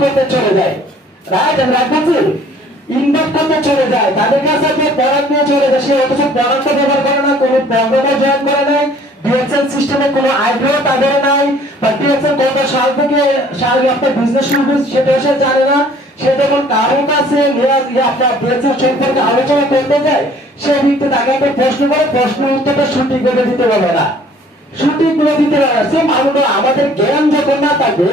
করতে চলে যায়, রাইট এন্ড রাইট বলছি, ইনভাইট করতে চলে যায়, তাদের কাছে আপনি প্রোডাক্ট নিয়ে চলে যায়, সে অথচ প্রোডাক্টটা ব্যবহার করে না, কোনো প্রোগ্রামে জয়েন করে নাই, ডিএক্সএল সিস্টেমে কোনো আইডিয়া তাদের নাই, বা ডিএক্সএল কত সাল থেকে সাল আপনার বিজনেস শুরু করেছে সেটাও সে জানে না। সে যখন কারো কাছে আপনার ডিএক্সএল সম্পর্কে আলোচনা করতে যায়, সে ব্যক্তি তাকে একটা প্রশ্ন করে, প্রশ্নের উত্তরটা সঠিক করে দিতে পারবে না, সঠিক করে দিতে পারবে না। সেম আমাদের জ্ঞান যখন না থাকবে,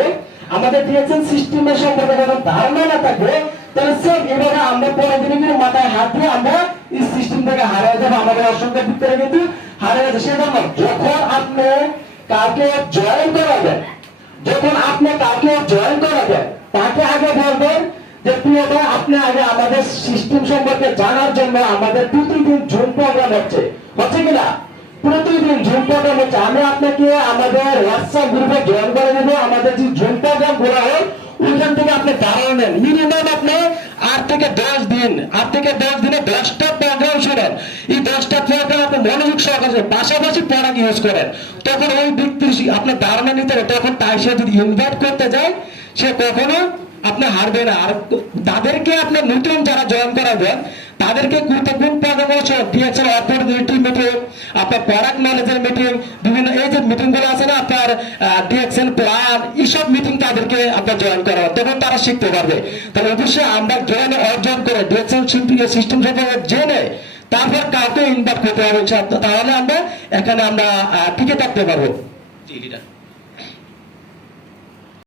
আমাদের ডিএক্সএল সিস্টেমের সম্পর্কে যখন ধারণা না থাকবে, তাহলে সেম এভাবে আমরা পরের দিনে কিন্তু মাথায় হাত দিয়ে আমরা এই সিস্টেম থেকে হারিয়ে যাবো, আমাদের অসংখ্য ভিতরে কিন্তু হারিয়ে যাচ্ছে। সেজন্য যখন আপনি কাউকে জয়েন করাবেন, যখন আপনি কাউকে জয়েন করাবেন, তাকে আগে বলবেন যে প্রিয় ভাই, আপনি আগে আমাদের সিস্টেম সম্পর্কে জানার জন্য আমাদের প্রতিদিন জুম প্রোগ্রাম হচ্ছে কিনা, প্রতিদিন জুম প্রোগ্রাম হচ্ছে, আমি আপনাকে আমাদের হোয়াটসঅ্যাপ গ্রুপে জয়েন করে দেবো। আমাদের যে জুম প্রোগ্রাম গুলো হয় ওইখান থেকে আপনি ধারণা নেন, মিনিমাম আপনি 8 থেকে 10 দিন, 8 থেকে 10 দিনে 10টা প্রোগ্রাম শুনেন। এই 10টা প্রোগ্রাম আপনি মনোযোগ সহকারে পাশাপাশি প্রোডাক্ট ইউজ করেন, তখন ওই ব্যক্তির আপনার ধারণা নিতে হবে। তখন তাই সে যদি ইনভাইট করতে যায়, সে কখনো আপনি হারবে না। আর তাদেরকে আপনার নতুন যারা জয়েন করাবেন, তাদেরকে গুরুত্বপূর্ণ পরামর্শ ডিএক্সএল অথরিটি মিটিং, আপনার প্রোডাক্ট ম্যানেজার মিটিং, বিভিন্ন এই যে মিটিং গুলো আছে না আপনার ডিএক্সএল প্ল্যান, এইসব মিটিং তাদেরকে আপনার জয়েন করা, তখন তারা শিখতে পারবে। তাহলে অবশ্যই আমরা জ্ঞান অর্জন করে ডিএক্সএল সিস্টেম সম্পর্কে জেনে তারপর কাউকে ইনভাইট করতে হবে, তাহলে আমরা এখানে আমরা টিকে থাকতে পারবো।